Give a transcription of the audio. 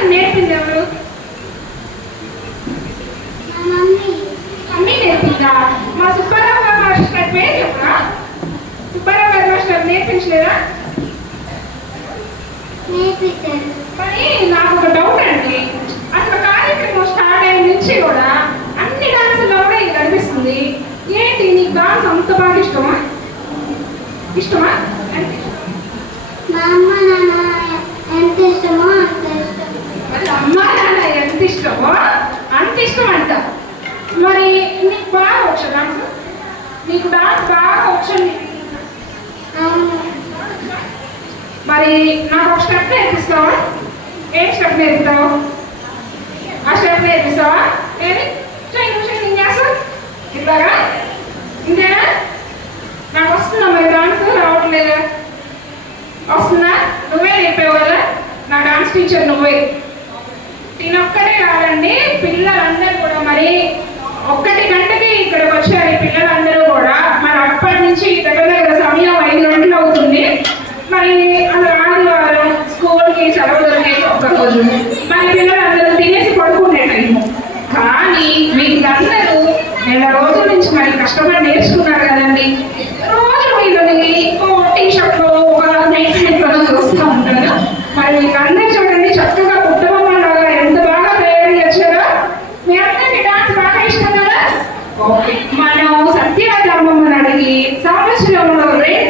Dance నేర్పింది ఎవరు? Mummy నేర్పిందా? మా సుబ్బారావు గారు మాస్టర్ పేరు చెప్పరా? సుబ్బారావు గారు మాస్టర్ నేర్పించలేదా? మరి నాకు ఒక డౌట్ అండి, అసలు కార్యక్రమం స్టార్ట్ అయిన నుంచి కూడా అన్ని డాన్సుల్లో కూడా ఇది కనిపిస్తుంది. ఏంటి నీకు డాన్స్ అంత బాగా ఇష్టమా? ఇష్టమా? మా అమ్మ నాన్న ఎంత ఇష్టమో అంత ఇష్టం. మరి అమ్మ నాన్న ఎంత ఇష్టమో అంత ఇష్టం అంట. మరి నీకు బాగా వచ్చు డాన్స్? నీకు డాన్స్ బాగా వచ్చు? మరి నాకు ఒక స్టెప్ నేర్పిస్తావా? ఏం స్టెప్ నేర్పుతావు? ఆ స్టెప్ నేర్పిస్తావా? ఏది చెయ్యి చేస్తావు ఇట్లాగా? ఇంతేనా? నాకు వస్తుందా మరి డాన్స్? రావట్లేదా? వస్తుందా? నువ్వే నేర్పావు కదా, నా డాన్స్ టీచర్ నువ్వే. నేనొక్కడే కాదండి, పిల్లలందరూ కూడా మరి 1 గంటకి ఇక్కడికి వచ్చారు ఈ పిల్లలందరూ కూడా. మరి అప్పటి నుంచి దగ్గర సమయం 5 గంటలు అవుతుంది. మరి అసలు ఆదివారం స్కూల్కి సెలవు దొరికేసి ఒక్క రోజు మరి పిల్లలందరూ తినేసి పడుకునే టైము. కానీ వీళ్ళందరూ నెల రోజుల నుంచి మరి కష్టపడి నేర్చుకున్నారు కదండి. రోజు వీళ్ళని టీ షర్ట్లు ఒక నైట్ చూస్తూ ఉంటారు. మరి వీళ్ళందరూ చూడండి చక్కగా పుట్టబొమ్మలాగా ఎంత బాగా తయారు చేశారో. మీ అందరికీ డాన్స్ బాగా ఇష్టం కదా? ఓకే, మనం సత్యరాజమ్మని అడిగి సంవత్సరంలో 2